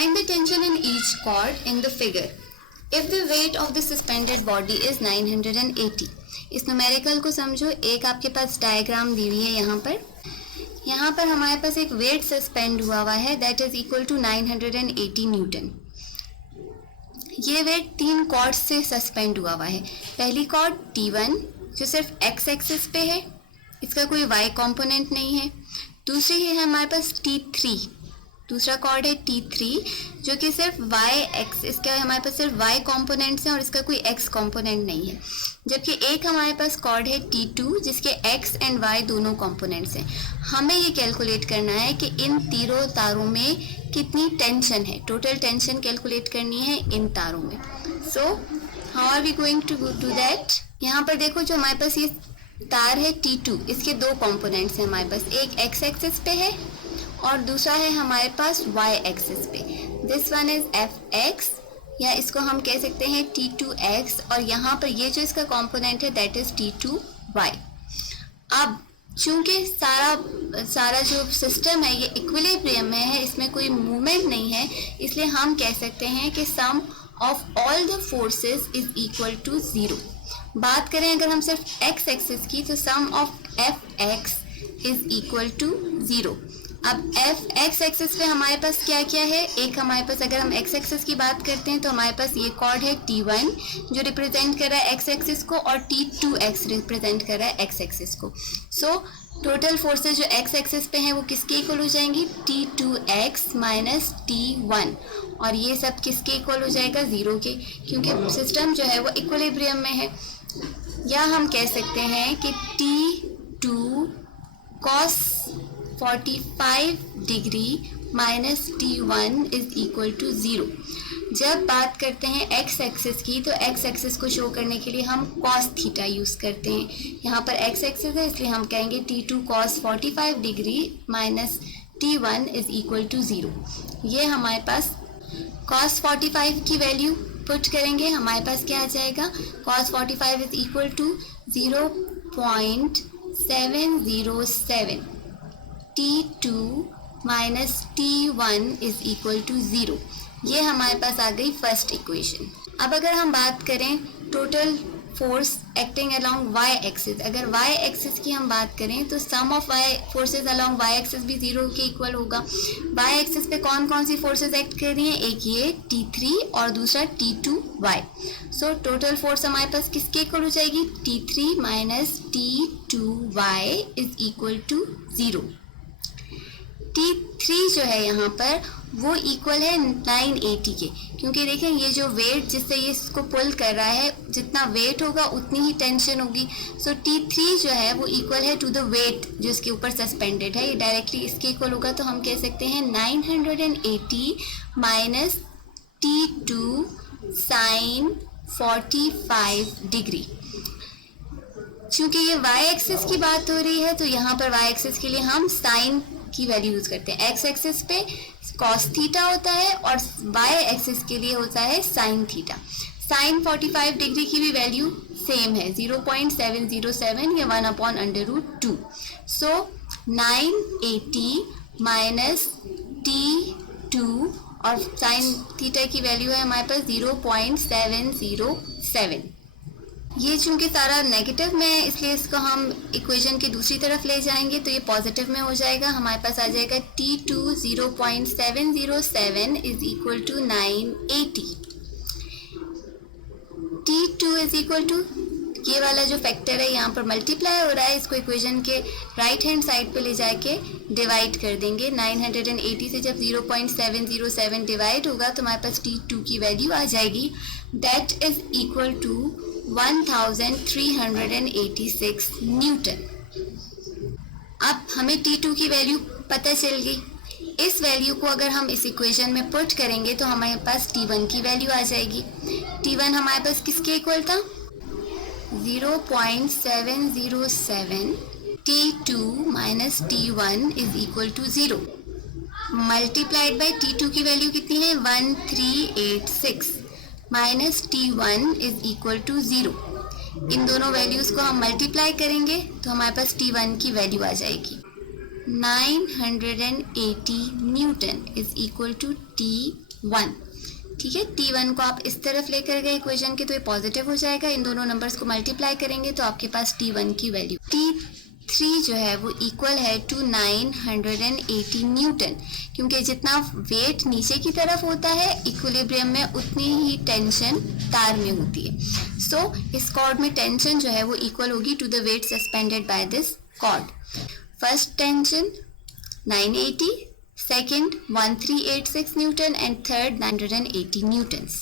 Find the tension in each cord in the figure. If the weight of the suspended body is 980. इस numerical को समझो. एक आपके पास diagram दी हुई है यहाँ पर हमारे पास एक वेट सस्पेंड हुआ है that is equal to 980 newton. ये वेट 3 कॉर्ड से सस्पेंड हुआ है. पहली कॉर्ड T1 जो सिर्फ एक्स एक्सिस पे है, इसका कोई वाई कंपोनेंट नहीं है. दूसरी है हमारे पास T3, दूसरा कॉर्ड है T3 जो कि सिर्फ वाई एक्स, इसका हमारे पास सिर्फ वाई कंपोनेंट्स हैं और इसका कोई एक्स कंपोनेंट नहीं है. जबकि एक हमारे पास कॉर्ड है T2 जिसके एक्स एंड वाई दोनों कंपोनेंट्स हैं. हमें ये कैलकुलेट करना है कि इन तीनों तारों में कितनी टेंशन है. टोटल टेंशन कैलकुलेट करनी है इन तारों में. So how are we going to do that? यहाँ पर देखो जो हमारे पास ये तार है T2, इसके 2 कंपोनेंट्स हैं हमारे पास. एक एक्स एक्सिस पे है और दूसरा है हमारे पास वाई एक्सिस पे. दिस वन इज Fx या इसको हम कह सकते हैं T2x और यहाँ पर ये जो इसका कंपोनेंट है दैट इज T2y. अब चूंकि सारा जो सिस्टम है ये इक्विलिब्रियम में है, इसमें कोई मूवमेंट नहीं है, इसलिए हम कह सकते हैं कि sum of all the forces is equal to 0. बात करें अगर हम सिर्फ x एक्सिस की तो sum of Fx is equal to 0. अब x एक्सिस पे हमारे पास क्या क्या है? एक हमारे पास अगर हम x एक्सिस की बात करते हैं तो हमारे पास ये कॉर्ड है T1 जो रिप्रेजेंट कर रहा है x एक्सिस को और T2x रिप्रेजेंट कर रहा है x एक्सिस को. सो टोटल फोर्सेस जो x एक्सिस पे हैं वो किसके इक्वल हो जाएंगी? T2x minus T1. और ये सब किसके इक्वल हो जाएगा? 0 के, क्योंकि सिस्टम जो है वो इक्विलिब्रियम में है. या हम कह सकते हैं कि T2 cos 45 degree minus T1 is equal to 0. जब बात करते हैं x एक्सिस की तो x एक्सिस को शो करने के लिए हम cos थीटा यूज़ करते हैं. यहाँ पर x एक्सिस है इसलिए हम कहेंगे T2 cos 45 degree minus T1 is equal to 0. ये हमारे पास cos 45 की वैल्यू पुट करेंगे, हमारे पास क्या आ जाएगा? cos 45 is equal to 0.707. T2 minus T1 is equal to 0. ये हमारे पास आ गई फर्स्ट इक्वेशन. अब अगर हम बात करें total force acting along y axis, अगर y एक्सिस की हम बात करें तो sum of y forces along y axis भी 0 के इक्वल होगा. y एक्सिस पे कौन कौन सी फोर्सेस एक्ट कर रही हैं? एक ये T3 और दूसरा T2y. सो टोटल फोर्स हमारे पास किसके इक्वल हो जाएगी? T3 minus T2y is equal to 0. T3 जो है यहाँ पर वो इक्वल है 980 के, क्योंकि देखें ये जो वेट जिससे ये इसको पुल कर रहा है, जितना वेट होगा उतनी ही टेंशन होगी. सो T3 जो है वो इक्वल है टू द वेट जो इसके ऊपर सस्पेंडेड है. ये डायरेक्टली इसके इक्वल होगा, तो हम कह सकते हैं 980 माइनस T2 साइन 45 डिग्री. चूँकि ये y एक्सिस की बात हो रही है तो यहाँ पर y एक्सिस के लिए हम साइन की वैल्यू यूज करते हैं. x एक्सिस पे cos थीटा होता है और y एक्सिस के लिए होता है sin थीटा. sin 45 डिग्री की भी वैल्यू सेम है 0.707 या 1/√2. सो 980 माइनस T2 और sin थीटा की वैल्यू है हमारे पास 0.707. ये चूंकि सारा नेगेटिव में है इसलिए इसको हम इक्वेशन की दूसरी तरफ ले जाएंगे तो ये पॉजिटिव में हो जाएगा. हमारे पास आ जाएगा T2 0.707 is equal to 980. T2 is equal to ये वाला जो फैक्टर है यहाँ पर मल्टीप्लाई हो रहा है, इसको इक्वेशन के राइट हैंड साइड पे ले जाके डिवाइड कर देंगे. 980 से जब 0.707 डिवाइड होगा तो हमारे पास T2 की वैल्यू आ जाएगी that is equal to 1386 newton. अब हमें T2 की वैल्यू पता चल गई. इस वैल्यू को अगर हम इस इक्वेशन में पुट करेंगे तो हमारे पास T1 की वैल्यू आ जाएगी. T1 हमारे पास किसके इक्वल था? 0.707. T2 minus T1 is equal to 0 multiplied by T2 की वैल्यू कितनी है? 1386 minus T1 is equal to 0. इन दोनों वैल्यूज़ को हम मल्टीप्लाई करेंगे तो हमारे पास T1 की वैल्यू आ जाएगी 980 newton is equal to T 1। ठीक है, T1 को आप इस तरफ लेकर गए इक्वेशन के तो ये पॉजिटिव हो जाएगा, इन दोनों नंबर्स को मल्टीप्लाई करेंगे तो आपके पास T1 की वैल्यू T3 जो है वो इक्वल है टू 980 न्यूटन, क्योंकि जितना वेट नीचे की तरफ होता है इक्विलिब्रियम में उतनी ही टेंशन तार में होती है। सो इस कॉर्ड में टेंशन जो है वो इक्वल होगी to the weight suspended by this cord. First tension 980, second 1386 Newton and third 980 newtons.